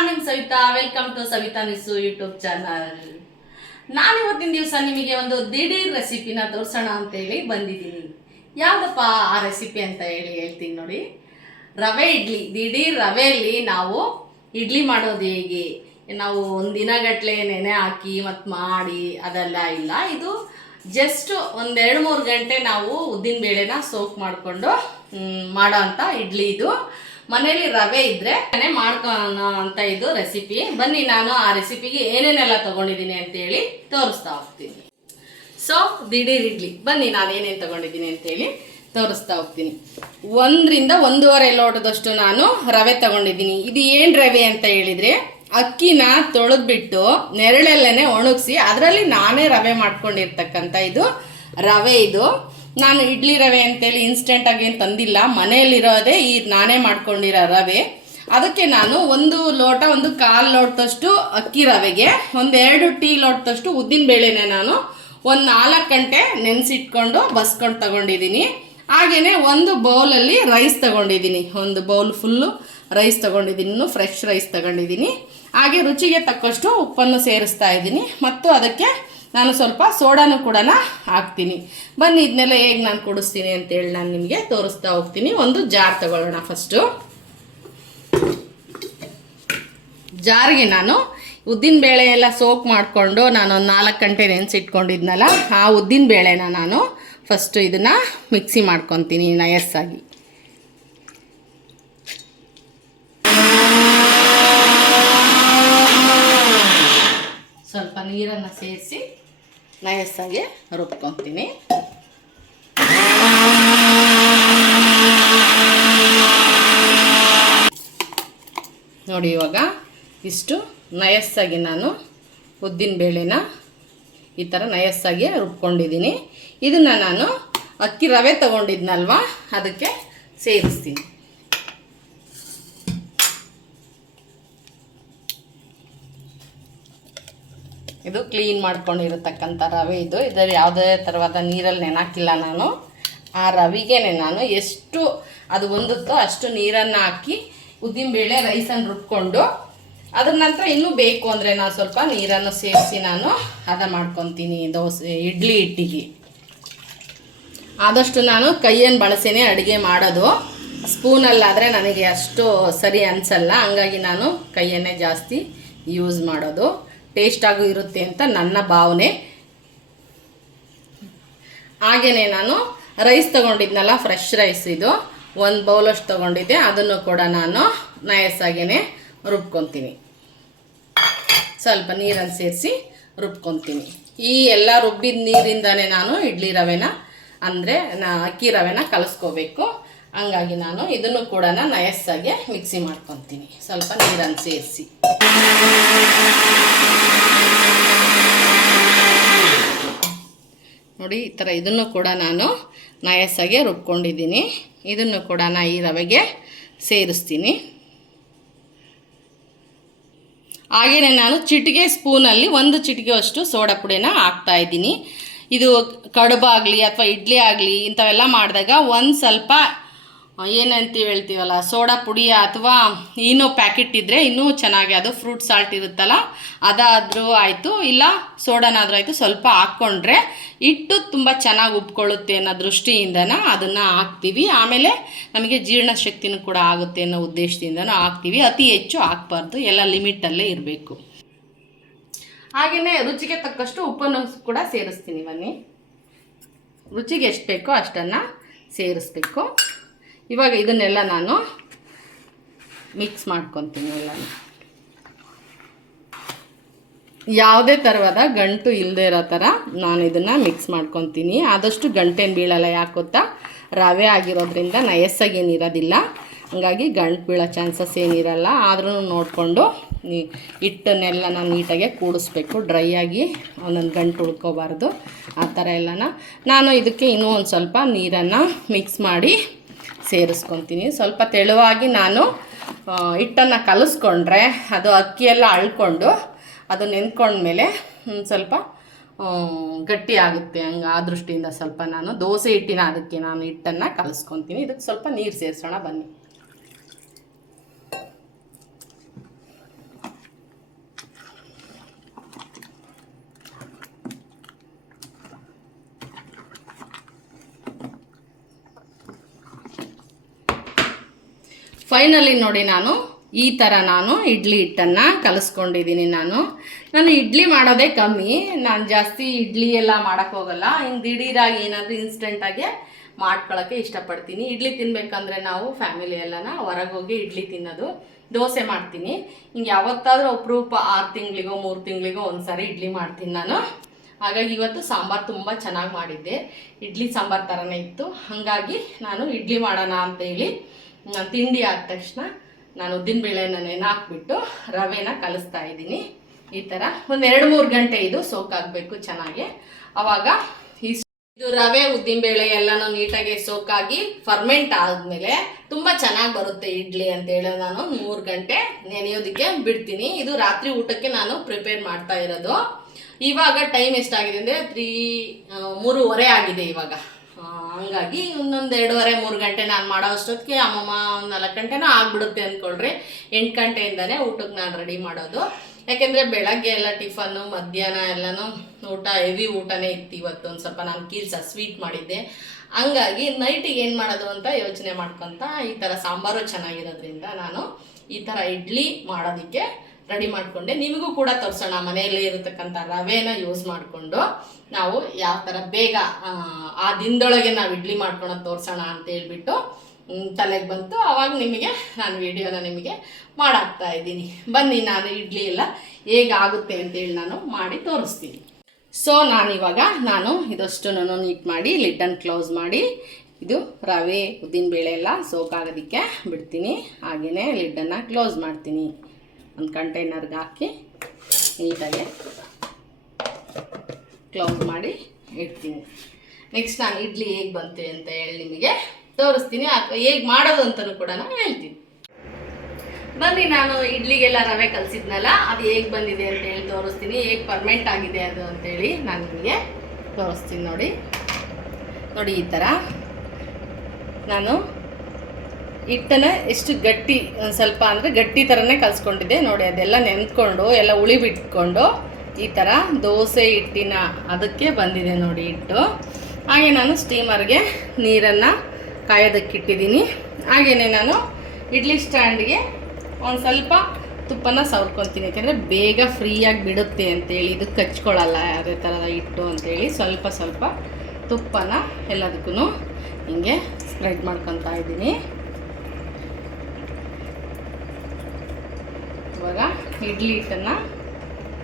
ನಾನು Savita welcome to Savita Nisu YouTube channel ನಾನು ಇವತ್ತಿನ ದಿವಸ ನಿಮಗೆ ಒಂದು ದಿಢೀರ್ ರೆಸಿಪಿನ ತೋರಿಸೋಣ ಅಂತೇಳಿ ಬಂದಿದ್ದೀನಿ. ಯಾವುದಪ್ಪ ಆ ರೆಸಿಪಿ ಅಂತ ಹೇಳಿ ಹೇಳ್ತೀನಿ ನೋಡಿ. ರವೆ ಇಡ್ಲಿ, ದಿಢೀರ್ ರವೆಯಲ್ಲಿ ನಾವು ಇಡ್ಲಿ ಮಾಡೋದು ಹೇಗೆ? ನಾವು ಒಂದು ದಿನಗಟ್ಟಲೆ ನೆನೆ ಹಾಕಿ ಮತ್ತು ಮಾಡಿ, ಅದೆಲ್ಲ ಇಲ್ಲ. ಇದು ಜಸ್ಟ್ ಒಂದೆರಡು ಮೂರು ಗಂಟೆ ನಾವು ಉದ್ದಿನ ಬೇಳೆನ ಸೋಕ್ ಮಾಡಿಕೊಂಡು ಮಾಡೋ ಅಂಥ ಇಡ್ಲಿ ಇದು. ಮನೇಲಿ ರವೆ ಇದ್ರೆ ಮನೆ ಮಾಡ್ಕೊಳ್ಳೋಣ ಅಂತ ಇದು ರೆಸಿಪಿ ಬನ್ನಿ ನಾನು ಆ ರೆಸಿಪಿಗೆ ಏನೇನೆಲ್ಲ ತಗೊಂಡಿದ್ದೀನಿ ಅಂತೇಳಿ ತೋರಿಸ್ತಾ ಹೋಗ್ತೀನಿ. ಸೊ ದಿಢೀರ್ ಇಡ್ಲಿ. ಬನ್ನಿ ನಾನು ಏನೇನು ತಗೊಂಡಿದ್ದೀನಿ ಅಂತೇಳಿ ತೋರಿಸ್ತಾ ಹೋಗ್ತೀನಿ. ಒಂದರಿಂದ ಒಂದೂವರೆ ಲೋಟದಷ್ಟು ನಾನು ರವೆ ತಗೊಂಡಿದ್ದೀನಿ. ಇದು ಏನು ರವೆ ಅಂತ ಹೇಳಿದ್ರೆ ಅಕ್ಕಿನ ತೊಳೆದ್ಬಿಟ್ಟು ನೆರಳಲ್ಲೇ ಒಣಗಿಸಿ, ಅದರಲ್ಲಿ ನಾನೇ ರವೆ ಮಾಡ್ಕೊಂಡಿರ್ತಕ್ಕಂಥ ಇದು ರವೆ ಇದು. ನಾನು ಇಡ್ಲಿ ರವೆ ಅಂತೇಳಿ ಇನ್ಸ್ಟೆಂಟಾಗಿ ಏನು ತಂದಿಲ್ಲ. ಮನೆಯಲ್ಲಿರೋದೇ ಈ ನಾನೇ ಮಾಡ್ಕೊಂಡಿರೋ ರವೆ. ಅದಕ್ಕೆ ನಾನು ಒಂದು ಲೋಟ, ಒಂದು ಕಾಲು ಲೋಟದಷ್ಟು ಅಕ್ಕಿ ರವೆಗೆ ಒಂದೆರಡು ಟೀ ಲೋಟದಷ್ಟು ಉದ್ದಿನ ಬೇಳೆನೇ ನಾನು ಒಂದು ನಾಲ್ಕು ಗಂಟೆ ನೆನೆಸಿಟ್ಕೊಂಡು ಬಸ್ಕೊಂಡು ತಗೊಂಡಿದ್ದೀನಿ. ಹಾಗೆಯೇ ಒಂದು ಬೌಲಲ್ಲಿ ರೈಸ್ ತಗೊಂಡಿದ್ದೀನಿ. ಒಂದು ಬೌಲ್ ಫುಲ್ಲು ರೈಸ್ ತಗೊಂಡಿದ್ದೀನಿ. ಫ್ರೆಶ್ ರೈಸ್ ತಗೊಂಡಿದ್ದೀನಿ. ಹಾಗೆ ರುಚಿಗೆ ತಕ್ಕಷ್ಟು ಉಪ್ಪನ್ನು ಸೇರಿಸ್ತಾ ಇದ್ದೀನಿ. ಮತ್ತು ಅದಕ್ಕೆ ನಾನು ಸ್ವಲ್ಪ ಸೋಡಾನು ಕೂಡ ಹಾಕ್ತೀನಿ. ಬನ್ನಿ ಇದನ್ನೆಲ್ಲ ಹೇಗೆ ನಾನು ಕುಡಿಸ್ತೀನಿ ಅಂತೇಳಿ ನಾನು ನಿಮಗೆ ತೋರಿಸ್ತಾ ಹೋಗ್ತೀನಿ. ಒಂದು ಜಾರ್ ತಗೊಳ್ಳೋಣ ಫಸ್ಟು ಜಾರಿಗೆ ನಾನು ಉದ್ದಿನ ಬೇಳೆ ಎಲ್ಲ ಸೋಕ್ ಮಾಡಿಕೊಂಡು ನಾನು ಒಂದು ನಾಲ್ಕು ಗಂಟೆ ನೆನೆಸಿಟ್ಕೊಂಡಿದ್ನಲ್ಲ, ಆ ಉದ್ದಿನ ಬೇಳೆನ ನಾನು ಫಸ್ಟು ಇದನ್ನು ಮಿಕ್ಸಿ ಮಾಡ್ಕೊತೀನಿ ನಯಸ್ಸಾಗಿ ಸ್ವಲ್ಪ ನೀರನ್ನು ಸೇರಿಸಿ ನಯಸ್ಸಾಗಿ ರುಬ್ಕೊತೀನಿ. ನೋಡಿ ಇವಾಗ ಇಷ್ಟು ನಯಸ್ಸಾಗಿ ನಾನು ಉದ್ದಿನ ಬೇಳೆನ ಈ ಥರ ನಯಸ್ಸಾಗಿ ರುಬ್ಕೊಂಡಿದ್ದೀನಿ. ಇದನ್ನು ನಾನು ಅಕ್ಕಿ ರವೆ ತಗೊಂಡಿದ್ನಲ್ವಾ? ಅದಕ್ಕೆ ಸೇರಿಸ್ತೀನಿ. ಇದು ಕ್ಲೀನ್ ಮಾಡ್ಕೊಂಡಿರತಕ್ಕಂಥ ರವೆ ಇದು. ಇದರ ಯಾವುದೇ ಥರವಾದ ನೀರಲ್ಲಿ ನೆನಾಕಿಲ್ಲ ನಾನು. ಆ ರವಿಗೆನೆ ನಾನು ಎಷ್ಟು ಅದು ಹೊಂದುತ್ತೋ ಅಷ್ಟು ನೀರನ್ನು ಹಾಕಿ ಉದ್ದಿನಬೇಳೆ ರೈಸನ್ನು ರುಬ್ಕೊಂಡು ಅದ್ರ ನಂತರ ಇನ್ನೂ ಬೇಕು ಅಂದರೆ ನಾನು ಸ್ವಲ್ಪ ನೀರನ್ನು ಸೇರಿಸಿ ನಾನು ಹದ ಮಾಡ್ಕೊತೀನಿ ದೋಸೆ, ಇಡ್ಲಿ ಇಟ್ಟಿಗೆ ಆದಷ್ಟು ನಾನು ಕೈಯನ್ನು ಬಳಸಿನೇ ಅಡುಗೆ ಮಾಡೋದು. ಸ್ಪೂನಲ್ಲಾದರೆ ನನಗೆ ಅಷ್ಟು ಸರಿ ಅನಿಸಲ್ಲ. ಹಂಗಾಗಿ ನಾನು ಕೈಯನ್ನೇ ಜಾಸ್ತಿ ಯೂಸ್ ಮಾಡೋದು. ಟೇಸ್ಟಾಗೂ ಇರುತ್ತೆ ಅಂತ ನನ್ನ ಭಾವನೆ. ಹಾಗೆಯೇ ನಾನು ರೈಸ್ ತೊಗೊಂಡಿದ್ನಲ್ಲ ಫ್ರೆಶ್ ರೈಸ್ ಇದು. ಒಂದು ಬೌಲಷ್ಟು ತೊಗೊಂಡಿದ್ದೆ, ಅದನ್ನು ಕೂಡ ನಾನು ನಯಸ್ಸಾಗೇ ರುಬ್ಕೊತೀನಿ. ಸ್ವಲ್ಪ ನೀರನ್ನು ಸೇರಿಸಿ ರುಬ್ಕೊತೀನಿ. ಈ ಎಲ್ಲ ರುಬ್ಬಿದ ನೀರಿಂದನೇ ನಾನು ಇಡ್ಲಿ ರವೆನ, ಅಂದರೆ ನಾ ಅಕ್ಕಿ ರವೆನ ಕಲಿಸ್ಕೋಬೇಕು. ಹಂಗಾಗಿ ನಾನು ಇದನ್ನು ಕೂಡ ನಯಸ್ಸಾಗೆ ಮಿಕ್ಸಿ ಮಾಡ್ಕೊತೀನಿ. ಸ್ವಲ್ಪ ನೀರನ್ನು ಸೇರಿಸಿ. ನೋಡಿ, ಈ ಥರ ಇದನ್ನು ಕೂಡ ನಾನು ನಯಸ್ಸಾಗೆ ರುಬ್ಕೊಂಡಿದ್ದೀನಿ. ಇದನ್ನು ಕೂಡ ನಾ ಈ ರವೆಗೆ ಸೇರಿಸ್ತೀನಿ. ಹಾಗೆಯೇ ನಾನು ಚಿಟಿಕೆ ಸ್ಪೂನಲ್ಲಿ ಒಂದು ಚಿಟಿಕೆಯಷ್ಟು ಸೋಡಾ ಪುಡಿನ ಹಾಕ್ತಾ ಇದ್ದೀನಿ. ಇದು ಕಡುಬಾಗಲಿ ಅಥವಾ ಇಡ್ಲಿ ಆಗಲಿ ಇಂಥವೆಲ್ಲ ಮಾಡಿದಾಗ ಒಂದು ಸ್ವಲ್ಪ ಏನಂತೀವಿ ಹೇಳ್ತೀವಲ್ಲ, ಸೋಡಾ ಪುಡಿ ಅಥವಾ ಏನೋ ಪ್ಯಾಕೆಟ್ ಇದ್ದರೆ ಇನ್ನೂ ಚೆನ್ನಾಗಿ ಅದು ಫ್ರೂಟ್ ಸಾಲ್ಟ್ ಇರುತ್ತಲ್ಲ, ಅದಾದರೂ ಆಯಿತು, ಇಲ್ಲ ಸೋಡಾನಾದರೂ ಆಯಿತು, ಸ್ವಲ್ಪ ಹಾಕ್ಕೊಂಡ್ರೆ ಇಟ್ಟು ತುಂಬ ಚೆನ್ನಾಗಿ ಉಬ್ಕೊಳ್ಳುತ್ತೆ ಅನ್ನೋ ದೃಷ್ಟಿಯಿಂದನ ಅದನ್ನು ಹಾಕ್ತೀವಿ. ಆಮೇಲೆ ನಮಗೆ ಜೀರ್ಣಶಕ್ತಿನೂ ಕೂಡ ಆಗುತ್ತೆ ಅನ್ನೋ ಉದ್ದೇಶದಿಂದನೂ ಹಾಕ್ತೀವಿ. ಅತಿ ಹೆಚ್ಚು ಹಾಕ್ಬಾರ್ದು, ಎಲ್ಲ ಲಿಮಿಟಲ್ಲೇ ಇರಬೇಕು. ಹಾಗೆಯೇ ರುಚಿಗೆ ತಕ್ಕಷ್ಟು ಉಪ್ಪನ್ನು ಕೂಡ ಸೇರಿಸ್ತೀನಿ ಬನ್ನಿ. ರುಚಿಗೆ ಎಷ್ಟು ಬೇಕೋ ಅಷ್ಟನ್ನು ಸೇರಿಸ್ಬೇಕು. ಇವಾಗ ಇದನ್ನೆಲ್ಲ ನಾನು ಮಿಕ್ಸ್ ಮಾಡ್ಕೊತೀನಿ ಎಲ್ಲ ಯಾವುದೇ ಥರವಾದ ಗಂಟು ಇಲ್ಲದೆ ಇರೋ ಥರ ನಾನು ಇದನ್ನು ಮಿಕ್ಸ್ ಮಾಡ್ಕೊತೀನಿ. ಆದಷ್ಟು ಗಂಟೇನು ಬೀಳಲ್ಲ ಯಾಕೆ ರವೆ ಆಗಿರೋದ್ರಿಂದ ನಯಸ್ಸಾಗೇನಿರೋದಿಲ್ಲ ಹಂಗಾಗಿ ಗಂಟು ಬೀಳೋ ಚಾನ್ಸಸ್ ಏನಿರಲ್ಲ ಆದ್ರೂ ನೋಡಿಕೊಂಡು ಹಿಟ್ಟನ್ನೆಲ್ಲ ನಾನು ನೀಟಾಗೆ ಕೂಡಿಸ್ಬೇಕು. ಡ್ರೈ ಆಗಿ ಒಂದೊಂದು ಗಂಟು ಉಳ್ಕೋಬಾರ್ದು. ಆ ಥರ ಎಲ್ಲನ. ನಾನು ಇದಕ್ಕೆ ಇನ್ನೂ ಒಂದು ಸ್ವಲ್ಪ ನೀರನ್ನು ಮಿಕ್ಸ್ ಮಾಡಿ ಸೇರಿಸ್ಕೊತೀನಿ. ಸ್ವಲ್ಪ ತೆಳುವಾಗಿ ನಾನು ಹಿಟ್ಟನ್ನು ಕಲಿಸ್ಕೊಂಡ್ರೆ ಅದು ಅಕ್ಕಿಯೆಲ್ಲ ಅಳ್ಕೊಂಡು ಅದು ನೆನ್ಕೊಂಡ್ಮೇಲೆ ಸ್ವಲ್ಪ ಗಟ್ಟಿ ಆಗುತ್ತೆ ಹಂಗೆ ಆ ದೃಷ್ಟಿಯಿಂದ ಸ್ವಲ್ಪ ನಾನು ದೋಸೆ ಹಿಟ್ಟಿನ ಅದಕ್ಕೆ ನಾನು ಹಿಟ್ಟನ್ನು ಕಲಿಸ್ಕೊತೀನಿ. ಇದಕ್ಕೆ ಸ್ವಲ್ಪ ನೀರು ಸೇರಿಸೋಣ ಬನ್ನಿ. ಫೈನಲಿ ನೋಡಿ ನಾನು ಈ ಥರ ನಾನು ಇಡ್ಲಿ ಹಿಟ್ಟನ್ನು ಕಲಿಸ್ಕೊಂಡಿದ್ದೀನಿ ನಾನು. ನಾನು ಇಡ್ಲಿ ಮಾಡೋದೇ ಕಮ್ಮಿ. ನಾನು ಜಾಸ್ತಿ ಇಡ್ಲಿ ಎಲ್ಲ ಮಾಡೋಕ್ಕೆ ಹೋಗಲ್ಲ. ಹಿಂಗೆ ದಿಢೀರಾಗಿ ಏನಾದರೂ ಇನ್ಸ್ಟೆಂಟಾಗಿ ಮಾಡ್ಕೊಳ್ಳೋಕ್ಕೆ ಇಷ್ಟಪಡ್ತೀನಿ. ಇಡ್ಲಿ ತಿನ್ಬೇಕಂದ್ರೆ ನಾವು ಫ್ಯಾಮಿಲಿ ಎಲ್ಲನ ಹೊರಗೆ ಹೋಗಿ ಇಡ್ಲಿ ತಿನ್ನೋದು. ದೋಸೆ ಮಾಡ್ತೀನಿ. ಹಿಂಗೆ ಯಾವತ್ತಾದರೂ ಅಪರೂಪ ಆರು ತಿಂಗಳಿಗೋ, ಮೂರು ತಿಂಗಳಿಗೋ ಒಂದು ಸಾರಿ ಇಡ್ಲಿ ಮಾಡ್ತೀನಿ ನಾನು. ಹಾಗಾಗಿ ಇವತ್ತು ಸಾಂಬಾರು ತುಂಬ ಚೆನ್ನಾಗಿ ಮಾಡಿದ್ದೆ. ಇಡ್ಲಿ ಸಾಂಬಾರು ಥರನೇ ಇತ್ತು. ಹಾಗಾಗಿ ನಾನು ಇಡ್ಲಿ ಮಾಡೋಣ ಅಂತೇಳಿ ನಾನು ತಿಂಡಿ ಆದ ತಕ್ಷಣ ನಾನು ಉದ್ದಿನಬೇಳೆನ ನೆನೆ ರವೆನ ಕಲಿಸ್ತಾ ಇದ್ದೀನಿ. ಈ ಥರ ಒಂದು ಎರಡು ಮೂರು ಗಂಟೆ ಇದು ಸೋಕಾಗಬೇಕು ಚೆನ್ನಾಗಿ. ಆವಾಗ ಇದು ರವೆ ಉದ್ದಿನಬೇಳೆ ಎಲ್ಲನೂ ನೀಟಾಗಿ ಸೋಕಾಗಿ ಫರ್ಮೆಂಟ್ ಆದಮೇಲೆ ತುಂಬ ಚೆನ್ನಾಗಿ ಬರುತ್ತೆ ಇಡ್ಲಿ ಅಂತೇಳಿ ನಾನು ಮೂರು ಗಂಟೆ ನೆನೆಯೋದಕ್ಕೆ ಬಿಡ್ತೀನಿ. ಇದು ರಾತ್ರಿ ಊಟಕ್ಕೆ ನಾನು ಪ್ರಿಪೇರ್ ಮಾಡ್ತಾ ಇರೋದು. ಇವಾಗ ಟೈಮ್ ಎಷ್ಟಾಗಿದೆ ಅಂದರೆ ತ್ರೀ ಮೂರುವರೆ ಆಗಿದೆ ಇವಾಗ. ಹಂಗಾಗಿ ಇನ್ನೊಂದು ಎರಡೂವರೆ, ಮೂರು ಗಂಟೆ ನಾನು ಮಾಡೋ ಅಷ್ಟೊತ್ತಿಗೆ ಅಮ್ಮಮ್ಮ ಒಂದು ನಾಲ್ಕು ಗಂಟೆನೂ ಆಗ್ಬಿಡುತ್ತೆ ಅಂದ್ಕೊಳ್ರಿ ಎಂಟು ಗಂಟೆಯಿಂದನೇ ಊಟಕ್ಕೆ ನಾನು ರೆಡಿ ಮಾಡೋದು. ಯಾಕೆಂದರೆ ಬೆಳಗ್ಗೆ ಎಲ್ಲ ಟಿಫನ್ನು ಮಧ್ಯಾಹ್ನ ಎಲ್ಲನೂ ಊಟ, ಹೆವಿ ಊಟನೇ ಇತ್ತು ಇವತ್ತು. ಒಂದು ಸ್ವಲ್ಪ ನಾನು ಕೀಲ್ಸ ಸ್ವೀಟ್ ಮಾಡಿದ್ದೆ. ಹಂಗಾಗಿ ನೈಟಿಗೆ ಏನು ಮಾಡೋದು ಅಂತ ಯೋಚನೆ ಮಾಡ್ಕೊತ ಈ ಥರ ಸಾಂಬಾರು ಚೆನ್ನಾಗಿರೋದ್ರಿಂದ ನಾನು ಈ ಥರ ಇಡ್ಲಿ ಮಾಡೋದಕ್ಕೆ ರೆಡಿ ಮಾಡಿಕೊಂಡೆ. ನಿಮಗೂ ಕೂಡ ತೋರಿಸೋಣ. ಮನೆಯಲ್ಲೇ ಇರತಕ್ಕಂಥ ರವೆನ ಯೂಸ್ ಮಾಡಿಕೊಂಡು ನಾವು ಯಾವ ಥರ ಬೇಗ ಆ, ದಿನದೊಳಗೆ ನಾವು ಇಡ್ಲಿ ಮಾಡ್ಕೊಳೋದು ತೋರಿಸೋಣ ಅಂತ ಹೇಳ್ಬಿಟ್ಟು ತಲೆಗೆ ಬಂತು. ಅವಾಗ ನಿಮಗೆ ನಾನು ವಿಡಿಯೋನ ನಿಮಗೆ ಮಾಡಾಕ್ತಾ ಇದ್ದೀನಿ. ಬನ್ನಿ ನಾನು ಇಡ್ಲಿ ಎಲ್ಲ ಹೇಗಾಗುತ್ತೆ ಅಂತೇಳಿ ನಾನು ಮಾಡಿ ತೋರಿಸ್ತೀನಿ. ಸೊ ನಾನಿವಾಗ ನಾನು ಇದಷ್ಟು ನಾನು ನೀಟ್ ಮಾಡಿ ಲಿಡ್ಡನ್ನು ಕ್ಲೋಸ್ ಮಾಡಿ ಇದು ರವೆ ಉದ್ದಿನಬೇಳೆ ಎಲ್ಲ ಸೋಕಾಗೋದಕ್ಕೆ ಬಿಡ್ತೀನಿ. ಹಾಗೆಯೇ ಲಿಡ್ಡನ್ನು ಕ್ಲೋಸ್ ಮಾಡ್ತೀನಿ. ಒಂದು ಕಂಟೈನರ್ಗೆ ಹಾಕಿ ನೀಟಾಗಿ ಕ್ಲೋಸ್ ಮಾಡಿ ಇಡ್ತೀನಿ. ನೆಕ್ಸ್ಟ್ ನಾನು ಇಡ್ಲಿ ಹೇಗೆ ಬಂತು ಅಂತ ಹೇಳಿ ನಿಮಗೆ ತೋರಿಸ್ತೀನಿ. ಅಥವಾ ಹೇಗೆ ಮಾಡೋದು ಅಂತಲೂ ಕೂಡ ನಾನು ಹೇಳ್ತೀನಿ. ಬನ್ನಿ, ನಾನು ಇಡ್ಲಿಗೆಲ್ಲ ರವೆ ಕಲಸಿದ್ನಲ್ಲ, ಅದು ಹೇಗೆ ಬಂದಿದೆ ಅಂತ ಹೇಳಿ ತೋರಿಸ್ತೀನಿ. ಹೇಗೆ ಪರ್ಮೆಂಟ್ ಆಗಿದೆ ಅದು ಅಂತೇಳಿ ನಾನು ನಿಮಗೆ ತೋರಿಸ್ತೀನಿ ನೋಡಿ. ನೋಡಿ ಈ ಥರ. ನಾನು ಹಿಟ್ಟನ್ನ ಎಷ್ಟು ಗಟ್ಟಿ ಒಂದು ಸ್ವಲ್ಪ ಅಂದರೆ ಗಟ್ಟಿ ಥರನೇ ಕಲಿಸ್ಕೊಂಡಿದ್ದೆ. ನೋಡಿ, ಅದೆಲ್ಲ ನೆನೆದ್ಕೊಂಡು ಎಲ್ಲ ಉಳಿ ಬಿಟ್ಕೊಂಡು ಈ ಥರ ದೋಸೆ ಹಿಟ್ಟಿನ ಅದಕ್ಕೆ ಬಂದಿದೆ ನೋಡಿ ಹಿಟ್ಟು. ಹಾಗೆ ನಾನು ಸ್ಟೀಮರ್ಗೆ ನೀರನ್ನು ಕಾಯೋದಕ್ಕಿಟ್ಟಿದ್ದೀನಿ ಹಾಗೆಯೇ ನಾನು ಇಡ್ಲಿ ಸ್ಟ್ಯಾಂಡ್ಗೆ ಒಂದು ಸ್ವಲ್ಪ ತುಪ್ಪನ ಸವರ್ಕೊತೀನಿ. ಯಾಕೆಂದರೆ ಬೇಗ ಫ್ರೀಯಾಗಿ ಬಿಡುತ್ತೆ ಅಂತೇಳಿ, ಇದು ಕಚ್ಕೊಳ್ಳಲ್ಲ ಯಾವುದೇ ಥರದ ಹಿಟ್ಟು ಅಂತೇಳಿ ಸ್ವಲ್ಪ ಸ್ವಲ್ಪ ತುಪ್ಪನ ಎಲ್ಲದಕ್ಕೂ ಹಿಂಗೆ ಸ್ಪ್ರೆಡ್ ಮಾಡ್ಕೊತಾ ಇದ್ದೀನಿ. ಇವಾಗ ಇಡ್ಲಿ ಹಿಟ್ಟನ್ನು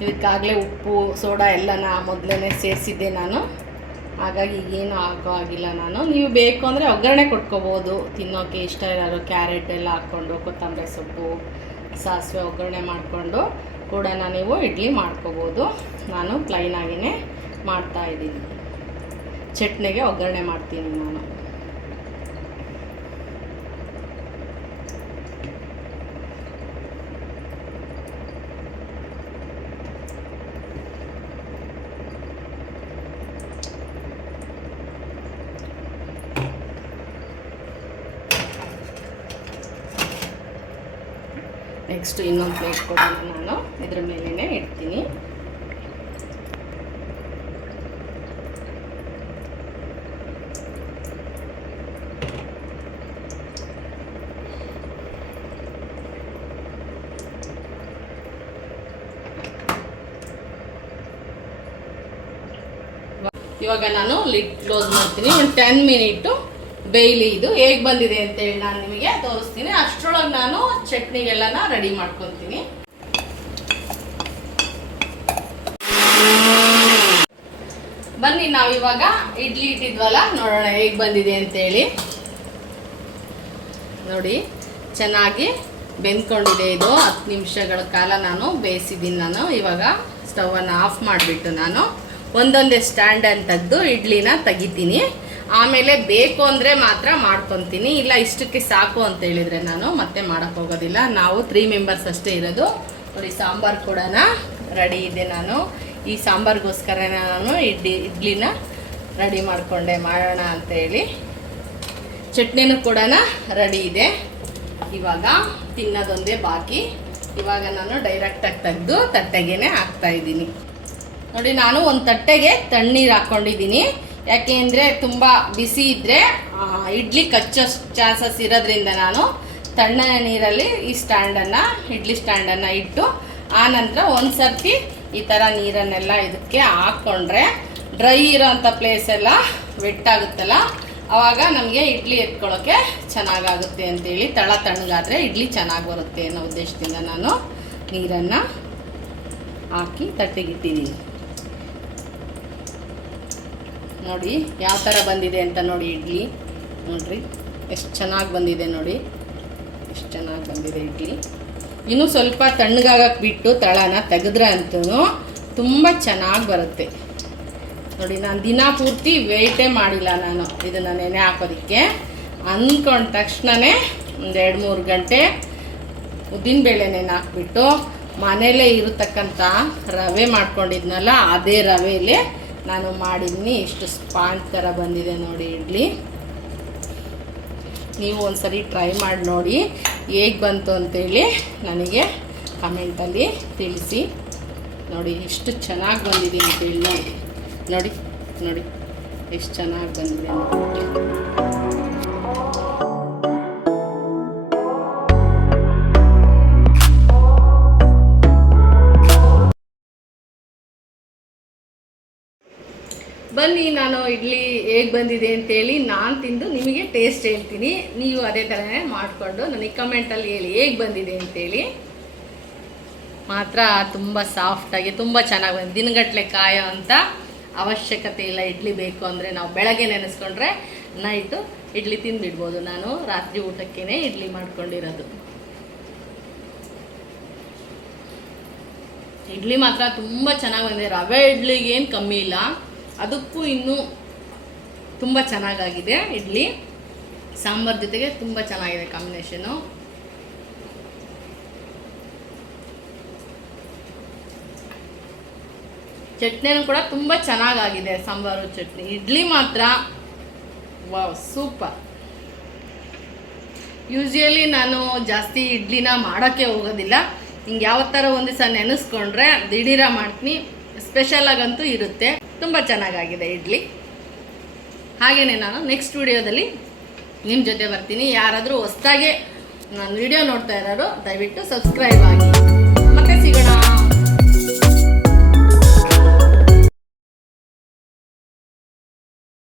ಇದಕ್ಕಾಗಲೇ ಉಪ್ಪು, ಸೋಡಾ ಎಲ್ಲನ ಮೊದಲೇ ಸೇರಿಸಿದ್ದೆ ನಾನು. ಹಾಗಾಗಿ ಏನು ಹಾಕೋ ಆಗಿಲ್ಲ ನಾನು. ನೀವು ಬೇಕು ಅಂದರೆ ಒಗ್ಗರಣೆ ಕೊಟ್ಕೋಬೋದು. ತಿನ್ನೋಕ್ಕೆ ಇಷ್ಟ ಇರೋರು ಕ್ಯಾರೆಟ್ ಎಲ್ಲ ಹಾಕ್ಕೊಂಡು, ಕೊತ್ತಂಬರಿ ಸೊಪ್ಪು, ಸಾಸಿವೆ ಒಗ್ಗರಣೆ ಮಾಡಿಕೊಂಡು ಕೂಡ ನೀವು ಇಡ್ಲಿ ಮಾಡ್ಕೋಬೋದು. ನಾನು ಪ್ಲೈನಾಗಿಯೇ ಮಾಡ್ತಾಯಿದ್ದೀನಿ ಚಟ್ನಿಗೆ ಒಗ್ಗರಣೆ ಮಾಡ್ತೀನಿ ನಾನು. ನೆಕ್ಸ್ಟ್ ಇನ್ನೊಂದು ಪ್ಲೇಟ್ ಕೂಡ ನಾನು. ಇದ್ರ ಮೇಲೇ ಇಡ್ತೀನಿ. ಇವಾಗ ನಾನು ಲಿಡ್ ಕ್ಲೋಸ್ ಮಾಡ್ತೀನಿ. ಒಂದು ಟೆನ್ ಮಿನಿಟು ಬೇಯ್ಲಿ ಇದು ಹೇಗೆ ಬಂದಿದೆ ಅಂತೇಳಿ ನಾನು ನಿಮಗೆ ತೋರಿಸ್ತೀನಿ. ಅಷ್ಟರೊಳಗೆ ನಾನು ಚಟ್ನಿಗೆಲ್ಲನ ರೆಡಿ ಮಾಡ್ಕೊತೀನಿ. ಬನ್ನಿ, ನಾವು ಇವಾಗ ಇಡ್ಲಿ ಇಟ್ಟಿದ್ವಲ್ಲ, ನೋಡೋಣ ಹೇಗೆ ಬಂದಿದೆ ಅಂತೇಳಿ ನೋಡಿ, ಚೆನ್ನಾಗಿ ಬೆಂದ್ಕೊಂಡಿದೆ ಇದು. ಹತ್ತು ನಿಮಿಷಗಳ ಕಾಲ ನಾನು ಬೇಯಿಸಿದ್ದೀನಿ ನಾನು. ಇವಾಗ ಸ್ಟವನ್ನು ಆಫ್ ಮಾಡಿಬಿಟ್ಟು ನಾನು ಒಂದೊಂದೇ ಸ್ಟ್ಯಾಂಡ್ ಅಂತದ್ದು ಇಡ್ಲಿನ ತೆಗಿತೀನಿ. ಆಮೇಲೆ ಬೇಕು ಅಂದರೆ ಮಾತ್ರ ಮಾಡ್ಕೊತೀನಿ. ಇಲ್ಲ ಇಷ್ಟಕ್ಕೆ ಸಾಕು ಅಂತ ಹೇಳಿದರೆ ನಾನು ಮತ್ತೆ ಮಾಡೋಕ್ಕೆ ಹೋಗೋದಿಲ್ಲ. ನಾವು ತ್ರೀ ಮೆಂಬರ್ಸ್ ಅಷ್ಟೇ ಇರೋದು. ನೋಡಿ, ಸಾಂಬಾರು ಕೂಡ ರೆಡಿ ಇದೆ ನಾನು. ಈ ಸಾಂಬಾರಿಗೋಸ್ಕರ ನಾನು ಇಡ್ಲಿ, ಇಡ್ಲಿನ ರೆಡಿ ಮಾಡಿಕೊಂಡೆ ಮಾಡೋಣ ಅಂತೇಳಿ ಚಟ್ನಿನೂ ಕೂಡ ರೆಡಿ ಇದೆ. ಇವಾಗ ತಿನ್ನೋದೊಂದೇ ಬಾಕಿ. ಇವಾಗ ನಾನು ಡೈರೆಕ್ಟಾಗಿ ತೆಗೆದು ತಟ್ಟೆಗೆ ಹಾಕ್ತಾಯಿದ್ದೀನಿ ನೋಡಿ, ನಾನು ಒಂದು ತಟ್ಟೆಗೆ ತಣ್ಣೀರು ಹಾಕ್ಕೊಂಡಿದ್ದೀನಿ ಯಾಕೆ ಅಂದರೆ ತುಂಬ ಬಿಸಿ ಇದ್ದರೆ ಇಡ್ಲಿ ಕಚ್ಚೋ ಚಾನ್ಸಸ್ ಇರೋದ್ರಿಂದ ನಾನು ತಣ್ಣನೆ ನೀರಲ್ಲಿ ಈ ಸ್ಟ್ಯಾಂಡನ್ನು ಇಡ್ಲಿ ಸ್ಟ್ಯಾಂಡನ್ನು ಇಟ್ಟು ಆನಂತರ ನಂತರ ಒಂದು ಸರ್ತಿ ಈ ಥರ ನೀರನ್ನೆಲ್ಲ ಇದಕ್ಕೆ ಹಾಕ್ಕೊಂಡ್ರೆ ಡ್ರೈ ಇರೋಂಥ ಪ್ಲೇಸ್ ಎಲ್ಲ ವೆಟ್ಟಾಗುತ್ತಲ್ಲ ಆವಾಗ ನಮಗೆ ಇಡ್ಲಿ ಎತ್ಕೊಳ್ಳೋಕ್ಕೆ ಚೆನ್ನಾಗಾಗುತ್ತೆ ಅಂತೇಳಿ ತಳ ತಣ್ಣಗಾದರೆ ಇಡ್ಲಿ ಚೆನ್ನಾಗಿ ಬರುತ್ತೆ ಅನ್ನೋ ಉದ್ದೇಶದಿಂದ ನಾನು ನೀರನ್ನು ಹಾಕಿ ತಟ್ಟೆಗಿಟ್ಟಿದ್ದೀನಿ. ನೋಡಿ, ಯಾವ ಥರ ಬಂದಿದೆ ಅಂತ ನೋಡಿ ಇಡ್ಲಿ. ನೋಡಿರಿ, ಎಷ್ಟು ಚೆನ್ನಾಗಿ ಬಂದಿದೆ ನೋಡಿ. ಎಷ್ಟು ಚೆನ್ನಾಗಿ ಬಂದಿದೆ ಇಡ್ಲಿ. ಇನ್ನೂ ಸ್ವಲ್ಪ ತಣ್ಣಗಾಗಕ್ಕೆ ಬಿಟ್ಟು ತಳನ ತೆಗೆದ್ರೆ ಅಂತೂ ತುಂಬ ಚೆನ್ನಾಗಿ ಬರುತ್ತೆ. ನೋಡಿ, ನಾನು ದಿನ ಪೂರ್ತಿ ವೆಯ್ಟೇ ಮಾಡಿಲ್ಲ ನಾನು ಇದನ್ನು ನೆನೆ ಹಾಕೋದಕ್ಕೆ. ಅಂದ್ಕೊಂಡ ತಕ್ಷಣವೇ ಒಂದು ಎರಡು ಮೂರು ಗಂಟೆ ಉದ್ದಿನಬೇಳೆ ನೆನೆ ಹಾಕ್ಬಿಟ್ಟು ಮನೇಲೇ ಇರತಕ್ಕಂಥ ರವೆ ಮಾಡ್ಕೊಂಡಿದ್ನಲ್ಲ, ಅದೇ ರವೆಲೇ ನಾನು ಮಾಡಿದ್ದೀನಿ ಇಷ್ಟು ಸ್ಪಾಂಜ್ ಥರ ಬಂದಿದೆ ನೋಡಿ ಇಡ್ಲಿ. ನೀವು ಒಂದ್ಸರಿ ಟ್ರೈ ಮಾಡಿ ನೋಡಿ, ಹೇಗೆ ಬಂತು ಅಂತೇಳಿ ನನಗೆ ಕಮೆಂಟಲ್ಲಿ ತಿಳಿಸಿ. ನೋಡಿ ಎಷ್ಟು ಚೆನ್ನಾಗಿ ಬಂದಿದೆ ಅಂತೇಳಿ ನೋಡಿ ನೋಡಿ ನೋಡಿ, ಎಷ್ಟು ಚೆನ್ನಾಗಿ ಬಂದಿದೆ. ಬನ್ನಿ ನಾನು ಇಡ್ಲಿ ಹೇಗೆ ಬಂದಿದೆ ಅಂತೇಳಿ ನಾನು ತಿಂದು ನಿಮಗೆ ಟೇಸ್ಟ್ ಹೇಳ್ತೀನಿ. ನೀವು ಅದೇ ಥರನೇ ಮಾಡಿಕೊಂಡು ನನಗೆ ಕಮೆಂಟಲ್ಲಿ ಹೇಳಿ ಹೇಗೆ ಬಂದಿದೆ ಅಂತೇಳಿ. ಮಾತ್ರ ತುಂಬ ಸಾಫ್ಟಾಗಿ ತುಂಬ ಚೆನ್ನಾಗಿ ಬಂದಿದೆ. ದಿನಗಟ್ಟಲೆ ಕಾಯೋ ಅಂತ ಅವಶ್ಯಕತೆ ಇಲ್ಲ ಇಡ್ಲಿ ಬೇಕು ಅಂದರೆ ನಾವು ಬೆಳಗ್ಗೆ ನೆನೆಸ್ಕೊಂಡ್ರೆ ನೈಟು ಇಡ್ಲಿ ತಿಂದಿಡ್ಬೋದು ನಾನು ರಾತ್ರಿ ಊಟಕ್ಕೇ ಇಡ್ಲಿ ಮಾಡ್ಕೊಂಡಿರೋದು. ಇಡ್ಲಿ ಮಾತ್ರ ತುಂಬ ಚೆನ್ನಾಗಿ ಬಂದಿದೆ. ರವೆ ಇಡ್ಲಿಗೇನು ಕಮ್ಮಿ ಇಲ್ಲ. ಅದಕ್ಕೂ ಇನ್ನೂ ತುಂಬ ಚೆನ್ನಾಗಾಗಿದೆ ಇಡ್ಲಿ. ಸಾಂಬಾರ್ ಜೊತೆಗೆ ತುಂಬ ಚೆನ್ನಾಗಿದೆ ಕಾಂಬಿನೇಷನು ಚಟ್ನಿನೂ ಕೂಡ ತುಂಬ ಚೆನ್ನಾಗಾಗಿದೆ ಸಾಂಬಾರು ಚಟ್ನಿ. ಇಡ್ಲಿ ಮಾತ್ರ ವಾವ್, ಸೂಪರ್. ಯೂಶ್ವಲಿ ನಾನು ಜಾಸ್ತಿ ಇಡ್ಲಿನ ಮಾಡೋಕ್ಕೆ ಹೋಗೋದಿಲ್ಲ. ಹಿಂಗೆ ಯಾವ ಥರ ಒಂದು ದಿವಸ ನೆನೆಸ್ಕೊಂಡ್ರೆ ದಿಢೀರ ಮಾಡ್ತೀನಿ. ಸ್ಪೆಷಲಾಗಂತೂ ಇರುತ್ತೆ. ತುಂಬ ಚೆನ್ನಾಗಾಗಿದೆ ಇಡ್ಲಿ. ಹಾಗೇ ನಾನು ನೆಕ್ಸ್ಟ್ ವಿಡಿಯೋದಲ್ಲಿ ನಿಮ್ಮ ಜೊತೆ ಬರ್ತೀನಿ. ಯಾರಾದರೂ ಹೊಸ್ದಾಗೆ ನಾನು ವಿಡಿಯೋ ನೋಡ್ತಾ ಇರೋರು, ದಯವಿಟ್ಟು ಸಬ್ಸ್ಕ್ರೈಬ್ ಆಗಿ.